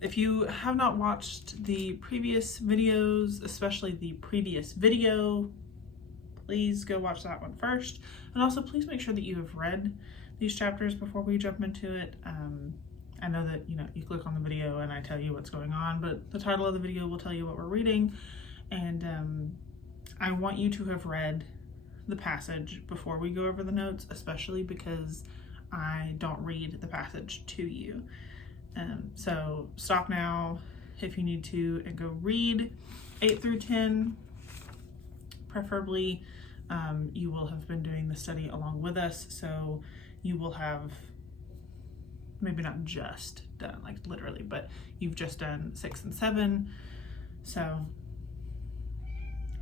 If you have not watched the previous videos, especially the previous video, please go watch that one first. And also please make sure that you have read these chapters before we jump into it. I know that, you click on the video and I tell you what's going on, but the title of the video will tell you what we're reading. And I want you to have read the passage before we go over the notes, especially because I don't read the passage to you. So stop now if you need to and go read 8 through 10. Preferably, you will have been doing the study along with us, so you will have maybe not just done, like literally, but you've just done 6 and 7. So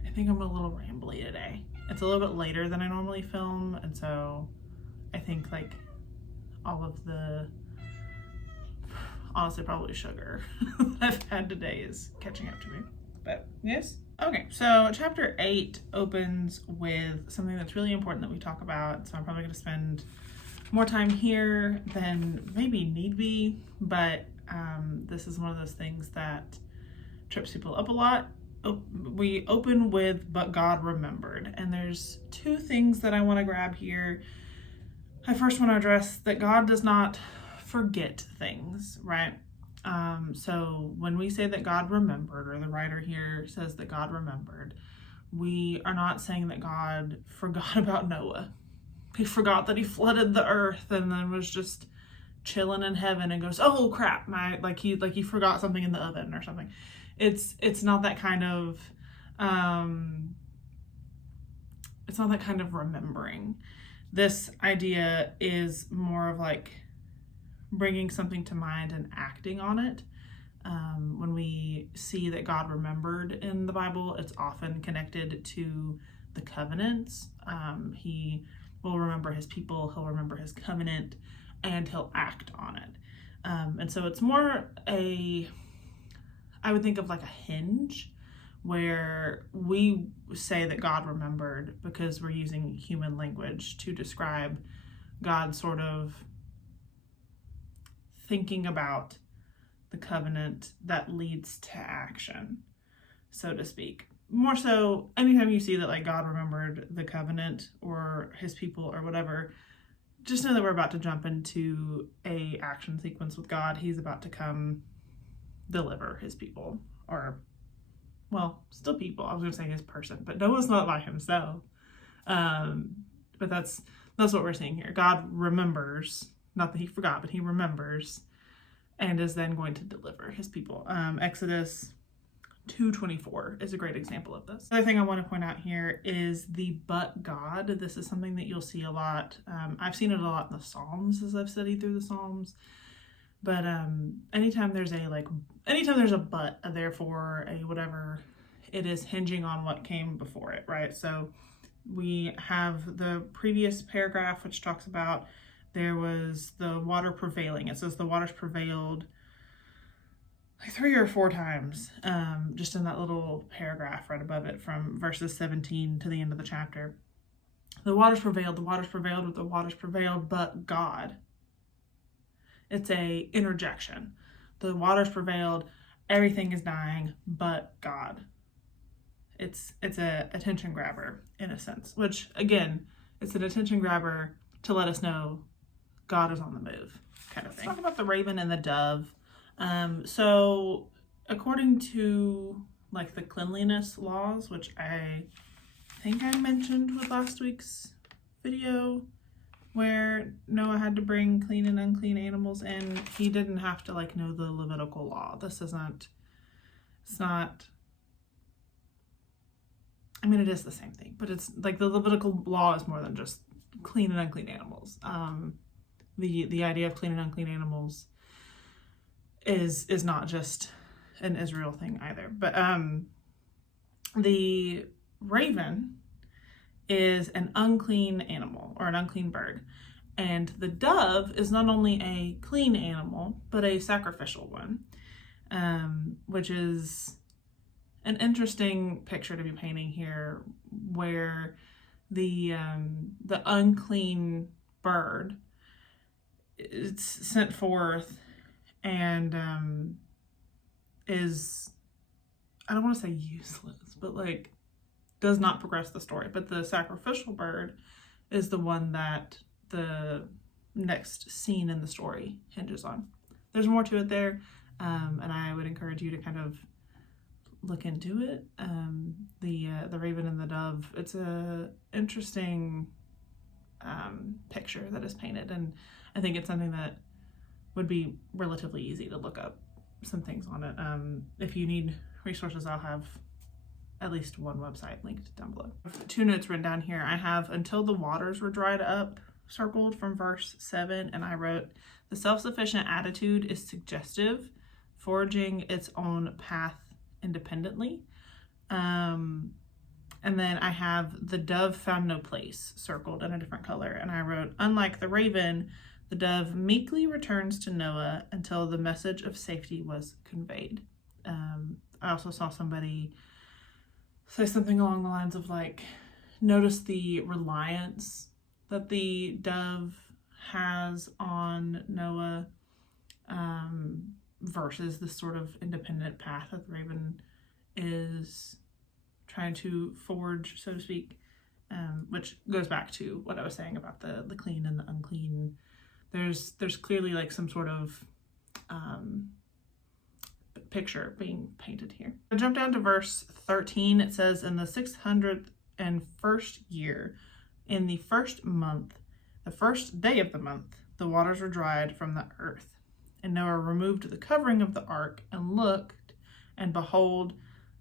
I think I'm a little rambly today. It's a little bit later than I normally film, and so I think like all of the, honestly, probably sugar that I've had today is catching up to me. But yes. Okay, so chapter 8 opens with something that's really important that we talk about. So I'm probably going to spend more time here than maybe need be, but this is one of those things that trips people up a lot. We open with, but God remembered. And there's 2 things that I want to grab here. I first want to address that God does not forget things, right? So when we say that God remembered, or the writer here says that God remembered, we are not saying that God forgot about Noah. He forgot that he flooded the earth and then was just chilling in heaven and goes, oh crap, like he forgot something in the oven or something. It's not that kind of it's not that kind of remembering. This idea is more of like bringing something to mind and acting on it. When we see that God remembered in the Bible, it's often connected to the covenants. He will remember his people, he'll remember his covenant, and he'll act on it. And so it's more I would think of like a hinge, where we say that God remembered because we're using human language to describe God sort of thinking about the covenant that leads to action, so to speak. More so, anytime you see that like God remembered the covenant or his people or whatever, just know that we're about to jump into a action sequence with God. He's about to come deliver his people, or well, still people. I was gonna say his person, but Noah's not by himself. But that's what we're seeing here. God remembers, not that he forgot, but he remembers, and is then going to deliver his people. Exodus 2:24 is a great example of this. The other thing I want to point out here is the but God. This is something that you'll see a lot. I've seen it a lot in the Psalms as I've studied through the Psalms. But anytime there's a but, a therefore, a whatever, it is hinging on what came before it, right? So we have the previous paragraph, which talks about there was the water prevailing. It says the waters prevailed like 3 or 4 times, just in that little paragraph right above it, from verses 17 to the end of the chapter. The waters prevailed, the waters prevailed, but God. It's a interjection. The waters prevailed, everything is dying, but God. It's a attention grabber in a sense, which again, it's an attention grabber to let us know God is on the move, kind of thing. Let's talk about the raven and the dove. So according to like the cleanliness laws, which I think I mentioned with last week's video, where Noah had to bring clean and unclean animals in, he didn't have to like know the Levitical law. It's not, I mean, it is the same thing, but it's like the Levitical law is more than just clean and unclean animals. The idea of clean and unclean animals is not just an Israel thing either. But the raven is an unclean animal or an unclean bird. And the dove is not only a clean animal, but a sacrificial one, which is an interesting picture to be painting here, where the unclean bird, it's sent forth and is, I don't want to say useless, but like does not progress the story. But the sacrificial bird is the one that the next scene in the story hinges on. There's more to it there, and I would encourage you to kind of look into it. The raven and the dove, it's a interesting picture that is painted, and I think it's something that would be relatively easy to look up some things on it. If you need resources, I'll have at least one website linked down below. 2 notes written down here. I have until the waters were dried up circled from verse 7, and I wrote, the self-sufficient attitude is suggestive, forging its own path independently. And then I have the dove found no place circled in a different color, and I wrote, unlike the raven, the dove meekly returns to Noah until the message of safety was conveyed. I also saw somebody say something along the lines of like, notice the reliance that the dove has on Noah versus this sort of independent path that the raven is trying to forge, so to speak, which goes back to what I was saying about the clean and the unclean. There's clearly like some sort of picture being painted here. I jump down to verse 13. It says, in the 601st year, in the first month, the first day of the month, the waters were dried from the earth. And Noah removed the covering of the ark and looked, and behold,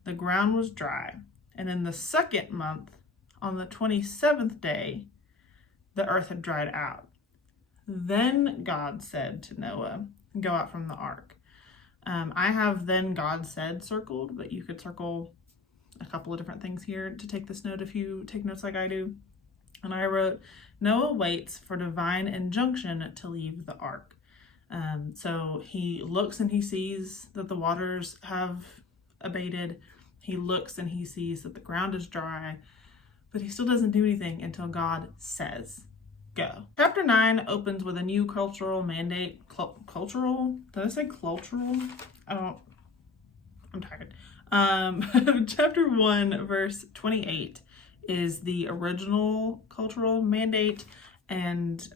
the ground was dry. And in the second month, on the 27th day, the earth had dried out. Then God said to Noah, go out from the ark. I have then God said circled, but you could circle a couple of different things here to take this note if you take notes like I do. And I wrote, Noah waits for divine injunction to leave the ark. So he looks and he sees that the waters have abated. He looks and he sees that the ground is dry, but he still doesn't do anything until God says, go. Chapter 9 opens with a new cultural mandate. Cultural? Did I say cultural? I'm tired. Chapter 1, verse 28 is the original cultural mandate, and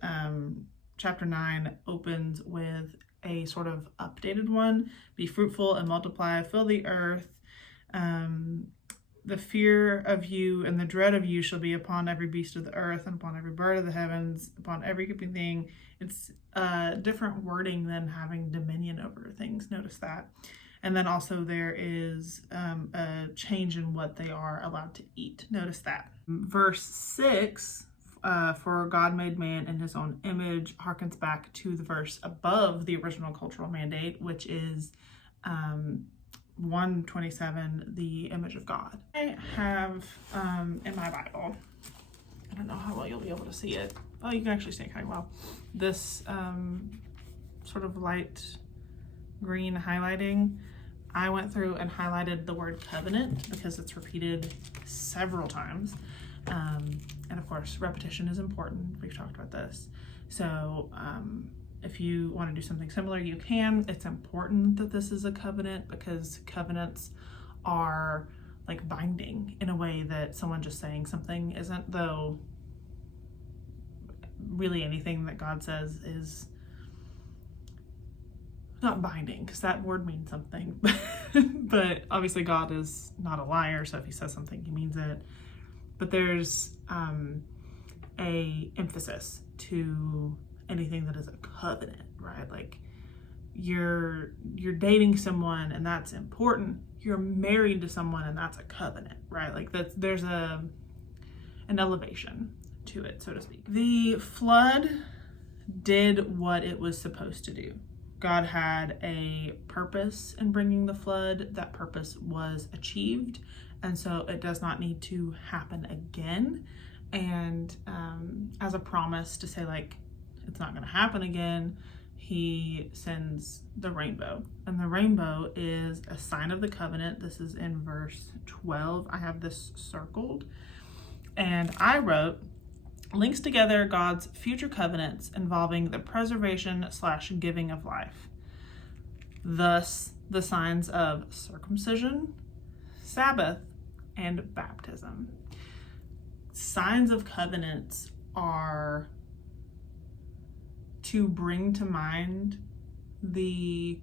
chapter 9 opens with a sort of updated one. Be fruitful and multiply, fill the earth. The fear of you and the dread of you shall be upon every beast of the earth and upon every bird of the heavens, upon every creeping thing. It's different wording than having dominion over things. Notice that. And then also there is a change in what they are allowed to eat. Notice that. Verse 6, for God made man in his own image, harkens back to the verse above the original cultural mandate, which is 127, the image of God. I have in my Bible, I don't know how well you'll be able to see it. Oh, you can actually see it kind of well. This sort of light green highlighting. I went through and highlighted the word covenant because it's repeated several times. And of course, repetition is important. We've talked about this. So if you want to do something similar, you can. It's important that this is a covenant because covenants are like binding in a way that someone just saying something isn't, though really anything that God says is not binding because that word means something. But obviously God is not a liar, so if he says something, he means it. But there's a emphasis to anything that is a covenant, right? Like you're dating someone and that's important. You're married to someone and that's a covenant, right? Like there's an elevation to it, so to speak. The flood did what it was supposed to do. God had a purpose in bringing the flood. That purpose was achieved, and so it does not need to happen again. And as a promise to say like it's not going to happen again, he sends the rainbow, and the rainbow is a sign of the covenant. This is in verse 12. I have this circled, and I wrote, links together God's future covenants involving the preservation / giving of life. Thus, the signs of circumcision, Sabbath, and baptism. Signs of covenants are to bring to mind the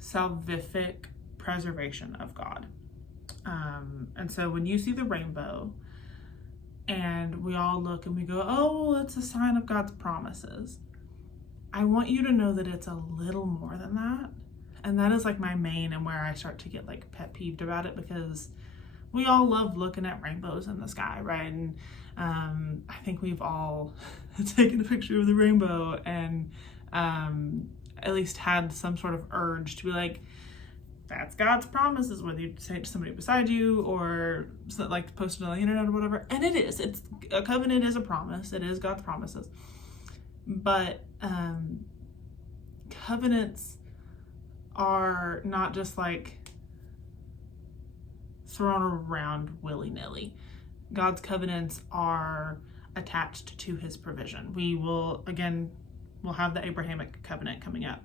salvific preservation of God. And so when you see the rainbow and we all look and we go, oh, it's a sign of God's promises, I want you to know that it's a little more than that. And that is like my main and where I start to get like pet peeved about it, because we all love looking at rainbows in the sky, right? And I think we've all taken a picture of the rainbow and at least had some sort of urge to be like, that's God's promises, whether you say it to somebody beside you or like post it on the internet or whatever. And it's a covenant is a promise. It is God's promises. But covenants are not just like thrown around willy-nilly. God's covenants are attached to his provision. We'll have the Abrahamic covenant coming up.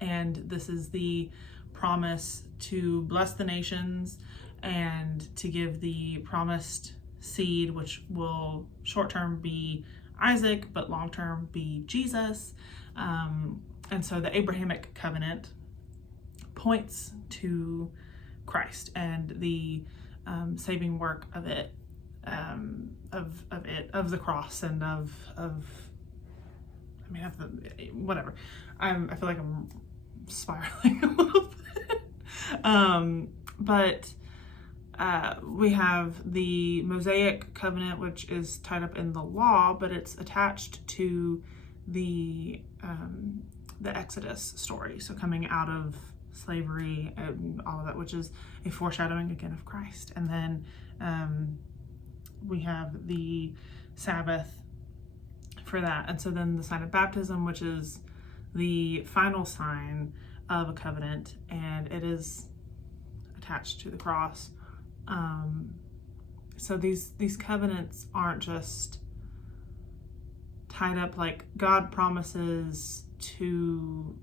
And this is the promise to bless the nations and to give the promised seed, which will short-term be Isaac, but long-term be Jesus. And so the Abrahamic covenant points to Christ and the saving work of it, of the cross and of the whatever. I feel like I'm spiraling a little bit. But we have the Mosaic covenant, which is tied up in the law, but it's attached to the Exodus story. So coming out of slavery and all of that, which is a foreshadowing again of Christ. And then we have the Sabbath for that. And so then the sign of baptism, which is the final sign of a covenant, and it is attached to the cross. So these covenants aren't just tied up, like God promises to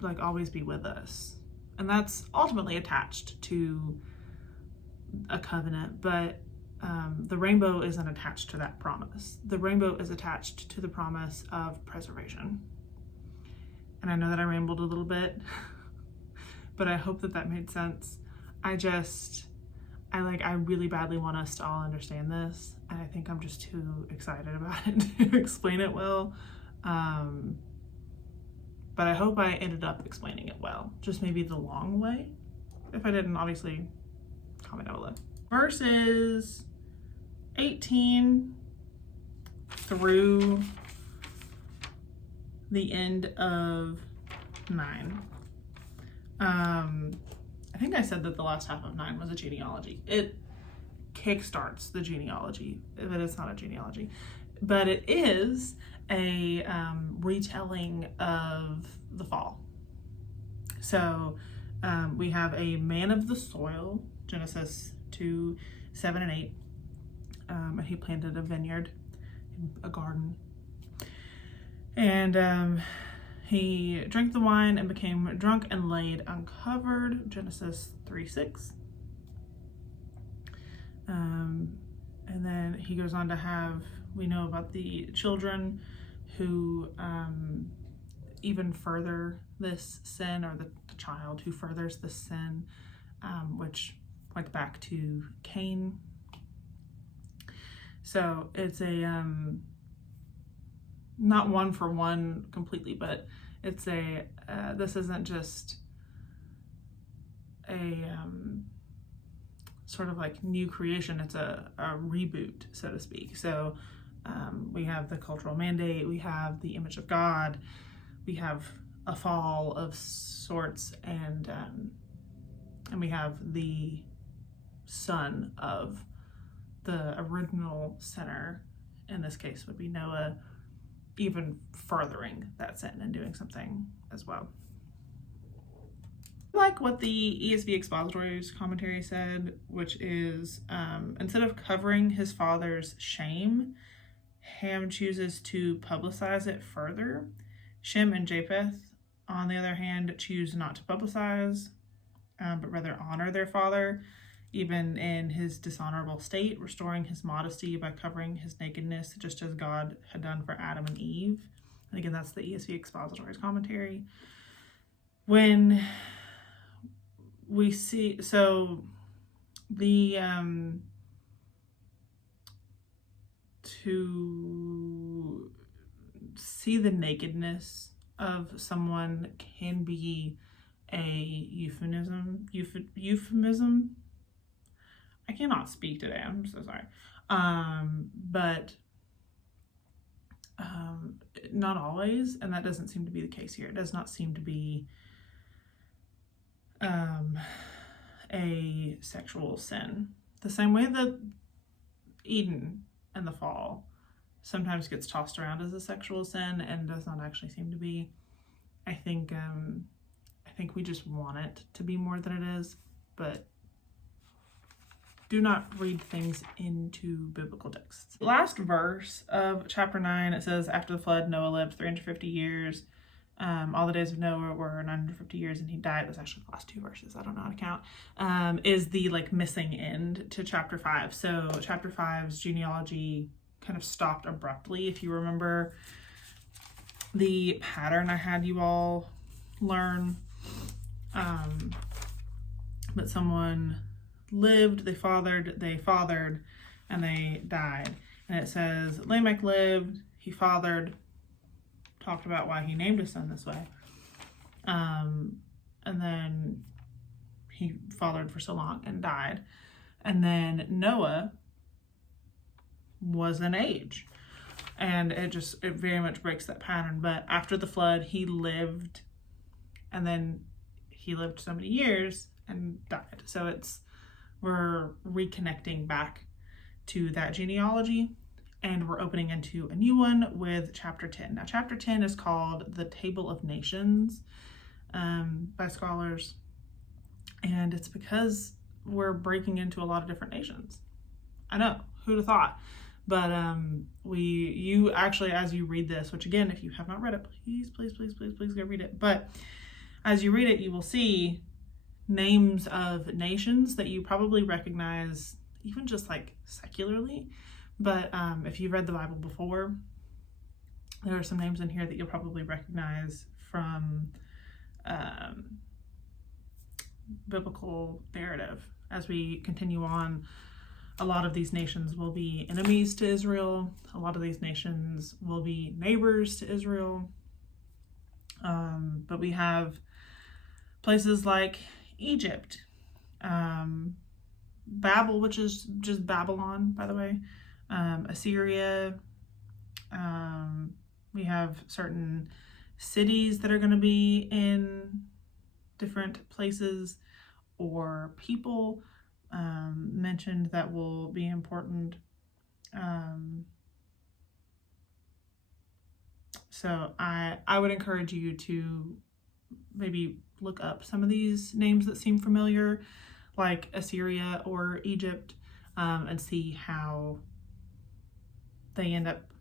like always be with us, and that's ultimately attached to a covenant. But the rainbow isn't attached to that promise. The rainbow is attached to the promise of preservation. And I know that I rambled a little bit, but I hope that made sense. I really badly want us to all understand this, and I think I'm just too excited about it to explain it well. But I hope I ended up explaining it well, just maybe the long way. If I didn't, obviously comment down below. Verses 18 through the end of 9. I think I said that the last half of 9 was a genealogy. It kickstarts the genealogy, but it's not a genealogy. But it is a retelling of the fall. So we have a man of the soil, Genesis 2, 7 and 8. And he planted a vineyard, a garden. And he drank the wine and became drunk and laid uncovered, Genesis 3:6. And then he goes on to have, we know about the children who even further this sin, or the child who furthers this sin, which points back to Cain. So it's a not one for one completely, but it's this isn't just a sort of like new creation. It's a reboot, so to speak. So we have the cultural mandate, we have the image of God, we have a fall of sorts, and we have the son of the original sinner, in this case would be Noah, even furthering that sin and doing something as well. I like what the ESV Expository's commentary said, which is instead of covering his father's shame, Ham chooses to publicize it further. Shem and Japheth on the other hand, choose not to publicize, but rather honor their father, even in his dishonorable state, restoring his modesty by covering his nakedness, just as God had done for Adam and Eve. And again, that's the ESV Expository's commentary. When we see, so the, to see the nakedness of someone can be a euphemism. I cannot speak today. I'm so sorry. But not always, and that doesn't seem to be the case here. It does not seem to be a sexual sin. The same way that Eden and the fall sometimes gets tossed around as a sexual sin and does not actually seem to be. I think we just want it to be more than it is, but do not read things into biblical texts. Last verse of chapter 9, it says, after the flood, Noah lived 350 years. All the days of Noah were 950 years and he died. It was actually the last two verses. I don't know how to count. Is the missing end to chapter 5. So chapter 5's genealogy kind of stopped abruptly. If you remember the pattern I had you all learn, but someone lived, they fathered, and they died. And it says Lamech lived, he fathered, talked about why he named his son this way, and then he fathered for so long and died. And then Noah was an age, and it very much breaks that pattern. But after the flood, he lived, and then he lived so many years and died. So we're reconnecting back to that genealogy, and we're opening into a new one with chapter 10. Now, chapter 10 is called the Table of Nations by scholars, and it's because we're breaking into a lot of different nations. I know, who'd have thought? But you actually, as you read this, which again, if you have not read it, please go read it. But as you read it, you will see names of nations that you probably recognize even just secularly. But if you've read the Bible before, there are some names in here that you'll probably recognize from biblical narrative. As we continue on, a lot of these nations will be enemies to Israel. A lot of these nations will be neighbors to Israel. But we have places like Egypt, Babel, which is just Babylon, by the way, Assyria. We have certain cities that are going to be in different places, or people mentioned that will be important. So I would encourage you to maybe look up some of these names that seem familiar, like Assyria or Egypt, and see how they end up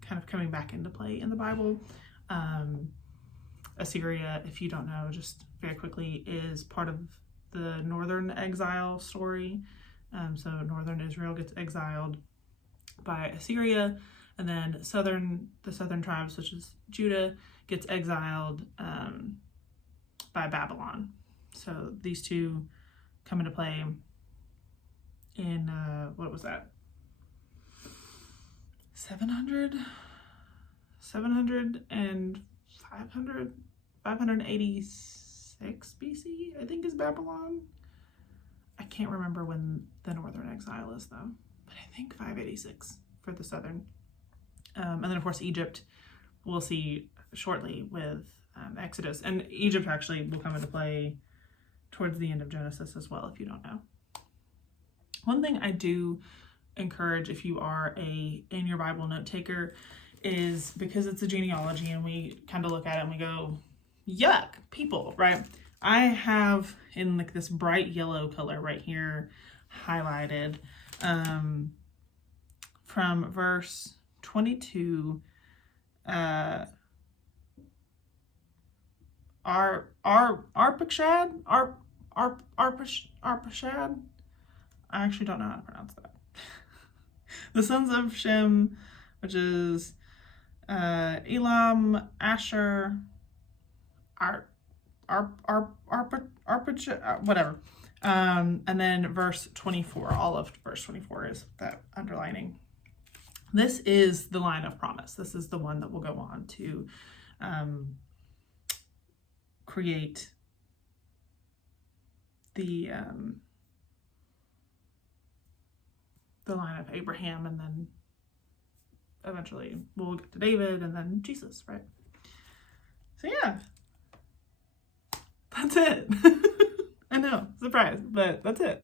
kind of coming back into play in the Bible. Assyria, if you don't know, just very quickly, is part of the northern exile story. So northern Israel gets exiled by Assyria, and then the southern tribes, such as Judah, gets exiled by Babylon. So these two come into play in, what was that? 700 and 586 BC, I think, is Babylon. I can't remember when the northern exile is, though, but I think 586 for the southern. And then, of course, Egypt we'll see shortly with Exodus. And Egypt actually will come into play towards the end of Genesis as well, if you don't know. One thing I do encourage, if you are in your Bible note taker, is because it's a genealogy and we kind of look at it and we go, yuck, people, right? I have in this bright yellow color right here highlighted from verse 22 Arpachshad? Arpachshad? I actually don't know how to pronounce that. The sons of Shem, which is Elam, Asher, whatever. And then verse 24, all of verse 24 is that underlining. This is the line of promise. This is the one that will go on to create the line of Abraham, and then eventually we'll get to David and then Jesus, right? So yeah, that's it. I know, surprise, but that's it.